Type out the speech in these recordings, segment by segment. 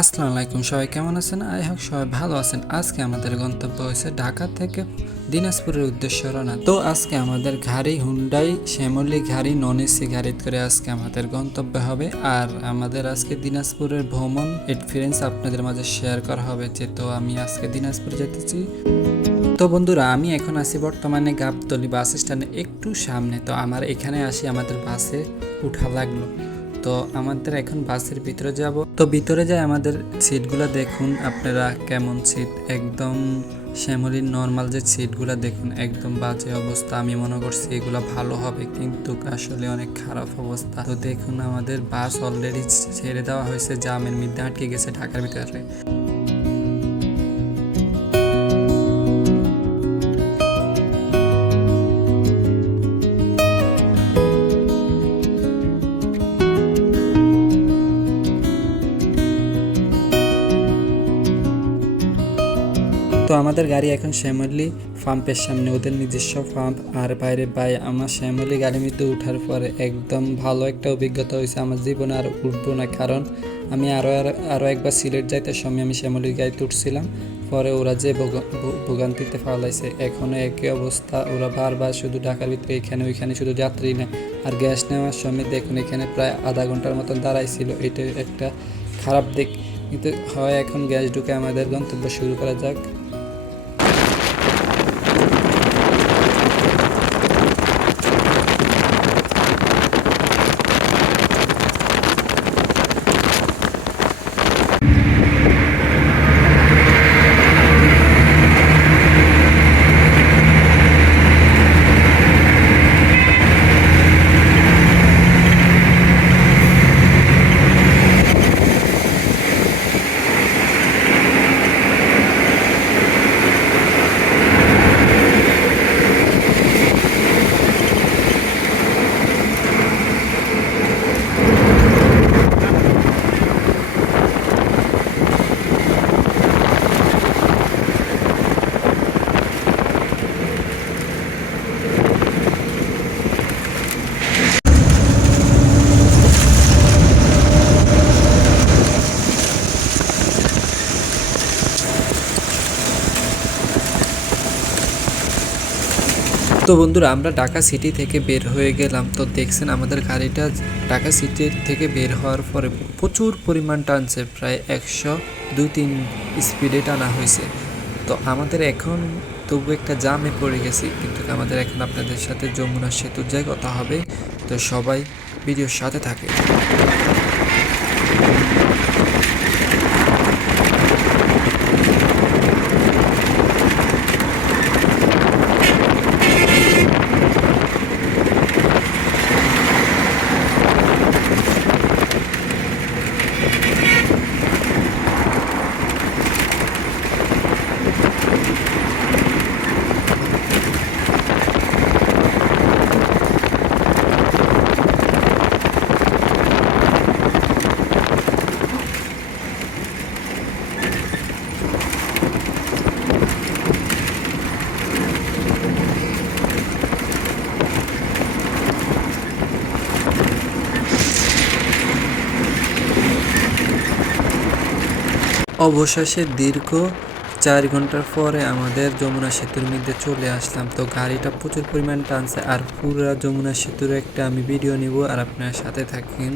আসসালামু আলাইকুম, সবাই কেমন আছেন? আই হোক সবাই ভালো আছেন। আজকে আমাদের গন্তব্য হয়েছে ঢাকা থেকে দিনাজপুরের উদ্দেশ্যে রওনা। তো আজকে আমাদের গাড়ি হুন্ডাই শ্যামলি গাড়ি নন এসি গাড়িতে করে আজকে আমাদের গন্তব্য হবে। আর আমাদের আজকে দিনাজপুরের ভ্রমণ এক্সপিরিয়েন্স আপনাদের মাঝে শেয়ার করা হবে যে, তো আমি আজকে দিনাজপুর যেতেছি। তো বন্ধুরা, আমি এখন আছি বর্তমানে গাবতলি বাস স্ট্যান্ডে একটু সামনে। তো আমার এখানে আসি আমাদের বাসে উঠা লাগল। তো আমাদের এখন বাসের ভিতরে যাব। তো ভিতরে যাই আমাদের সিটগুলো দেখুন, আপনারা কেমন সিট একদম শ্যামলির নর্মাল যে সিটগুলো দেখুন, একদম বাজে অবস্থা। আমি মনে করছি এগুলো ভালো হবে, কিন্তু আসলে অনেক খারাপ অবস্থা। তো দেখুন, আমাদের বাস অলরেডি ছেড়ে দেওয়া হয়েছে, জামের মধ্যে আটকে গেছে ঢাকার ভিতরে। তো আমাদের গাড়ি এখন শ্যামলি পাম্পের সামনে। ওদের নিজস্ব পাম্প। আর বাইরে বাই আমার শ্যামলি গাড়ির মধ্যে উঠার পরে একদম ভালো একটা অভিজ্ঞতা হয়েছে আমার জীবনে আর উঠবো না। কারণ আমি আরও আরও একবার সিলেট যাইতে সময় আমি শ্যামলির গাড়িতে উঠছিলাম। পরে ওরা যে ভোগ- ভোগান্তিতে ফালাইছে এখনও একই অবস্থা। ওরা বারবার শুধু ঢাকার ভিতরে এখানে, ওইখানে শুধু যাত্রী নেয়। আর গ্যাস নেওয়ার সময় দেখুন, এখানে প্রায় আধা ঘণ্টার মতন দাঁড়াইছিল। এটা একটা খারাপ দিক। কিন্তু হয় এখন গ্যাস ঢুকে আমাদের গন্তব্য শুরু করা যাক। তো বন্ধুরা, আমরা ঢাকা সিটি থেকে বের হয়ে গেলাম। তো দেখছেন আমাদের গাড়িটা ঢাকা সিটি থেকে বের হওয়ার পরে প্রচুর পরিমাণ টানছে, প্রায় একশো দুই তিন স্পিডে টানা হয়েছে। তো আমাদের এখন তবু একটা জামে পড়ে গেছি, কিন্তু আমাদের এখন আপনাদের সাথে যমুনা সেতুর জায়গায় কথা হবে। তো সবাই ভিডিওর সাথে থাকে অবশেষে দীর্ঘ চার ঘণ্টার পরে আমাদের যমুনা সেতুর মধ্যে চলে আসলাম। তো গাড়িটা প্রচুর পরিমাণ টানছে আর পুরো যমুনা সেতুর একটা আমি ভিডিও নিব আর আপনার সাথে থাকেন।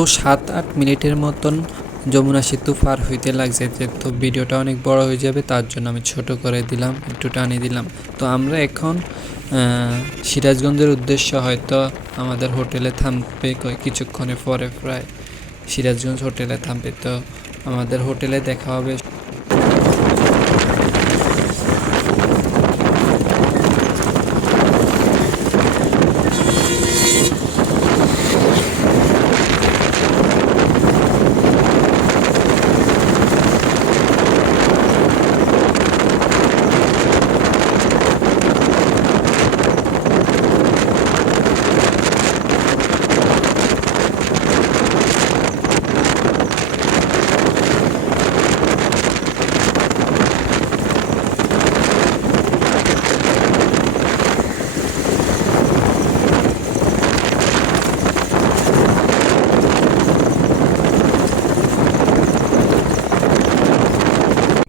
তো সাত আট মিনিটের মতন যমুনা সেতু পার হইতে লাগছে। তো ভিডিওটা অনেক বড় হয়ে যাবে, তার জন্য আমি ছোট করে দিলাম, একটু টানি দিলাম। তো আমরা এখন সিরাজগঞ্জের উদ্দেশ্য হয়তো আমাদের হোটেলে থামবে কিছুক্ষণে পরে প্রায় সিরাজগঞ্জ হোটেলে থামবে। তো আমাদের হোটেলে দেখা হবে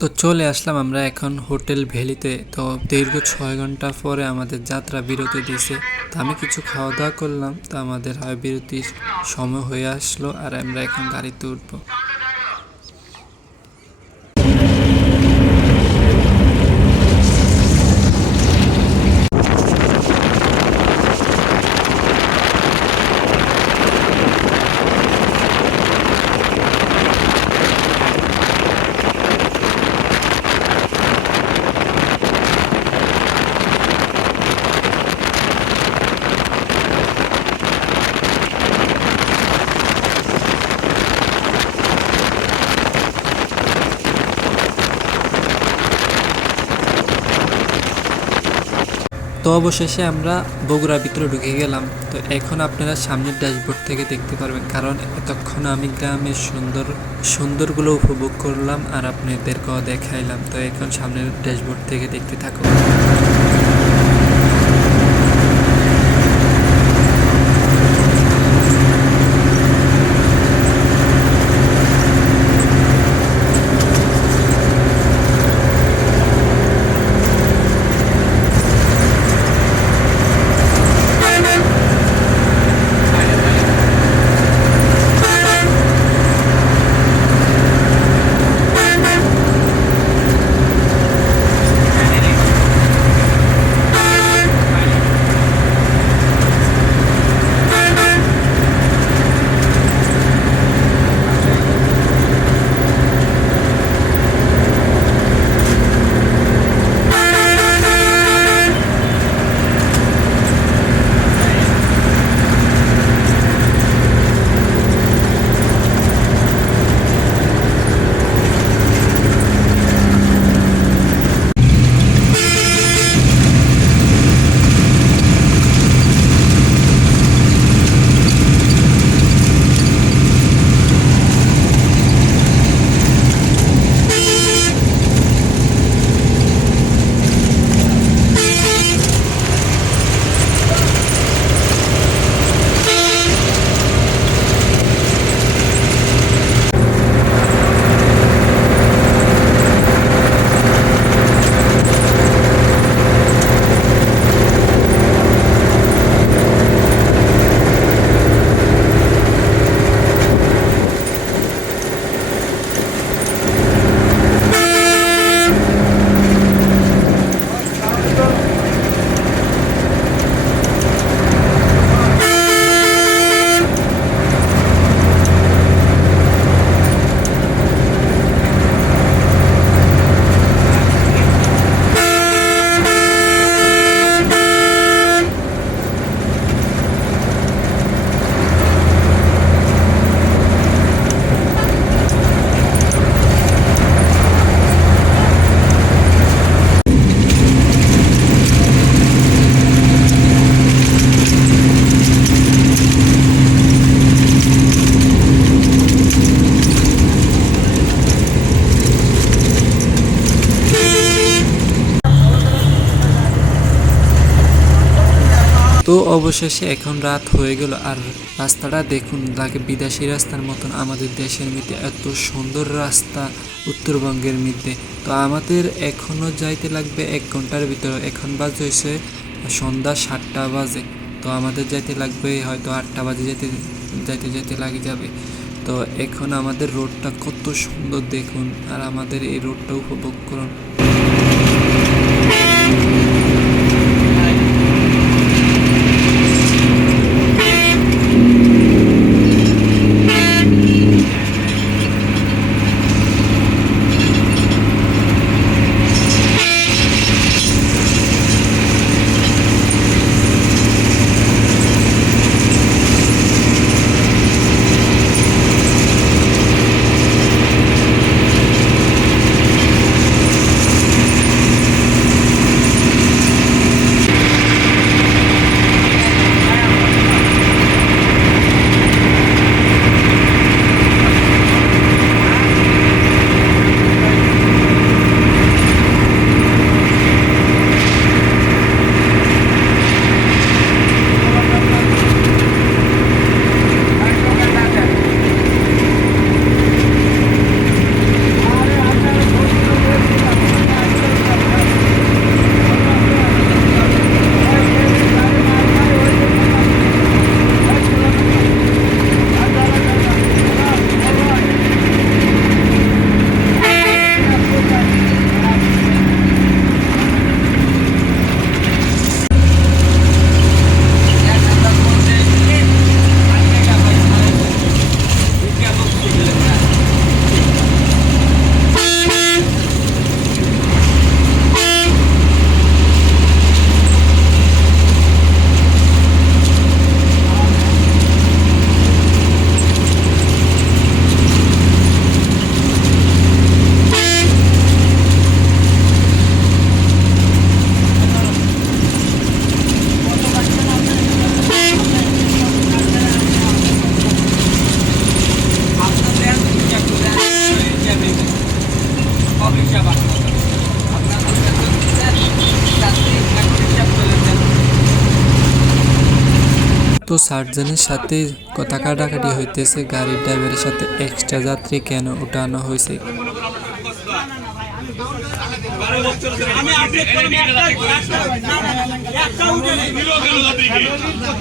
তো চলে আসলাম আমরা এখন হোটেল ভ্যালিতে। তো দীর্ঘ ছয় ঘণ্টা পরে আমাদের যাত্রা বিরতি দিয়েছে তো আমি কিছু খাওয়া দাওয়া করলাম। তো আমাদের হয় বিরতির সময় হয়ে আসলো আর আমরা এখন গাড়িতে উঠবো। তো অবশেষে আমরা বগুড়ার ভিতরে ঢুকে গেলাম। তো এখন আপনারা সামনের ড্যাশবোর্ড থেকে দেখতে পারবেন, কারণ এতক্ষণ আমি গ্রামের সুন্দর, সুন্দরগুলো উপভোগ করলাম আর আপনাদেরকেও দেখাইলাম। তো এখন সামনের ড্যাশবোর্ড থেকে দেখতে থাকুন। তো অবশেষে এখন রাত হয়ে গেল আর রাস্তাটা দেখুন, লাগে বিদেশি রাস্তার মতন। আমাদের দেশের মধ্যে এত সুন্দর রাস্তা উত্তরবঙ্গের মধ্যে। তো আমাদের এখনও যাইতে লাগবে এক ঘণ্টার ভিতরে। এখন বাজে হয়েছে সন্ধ্যা সাতটা বাজে। তো আমাদের যাইতে লাগবে, হয়তো আটটা বাজে যেতে যাইতে যেতে লাগে যাবে। তো এখন আমাদের রোডটা কত সুন্দর দেখুন। আর আমাদের এই রোডটা উপভোগ করুন। সার্জনের সাথে কথা কাটাকাটি হইতেছে গাড়ির ড্রাইভারের সাথে এক্সট্রা যাত্রী কেন উঠানো হয়েছে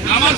আমার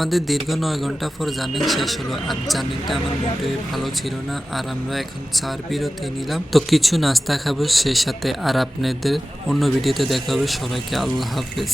আমাদের দীর্ঘ নয় ঘণ্টা পর জার্নি শেষ হলো। আর জার্নিটা আমার মোটেই ভালো ছিল না। আর আমরা এখন চার বিরতি নিলাম। তো কিছু নাস্তা খাব সেই সাথে। আর আপনাদের অন্য ভিডিওতে দেখা হবে। সবাইকে আল্লাহ হাফেজ।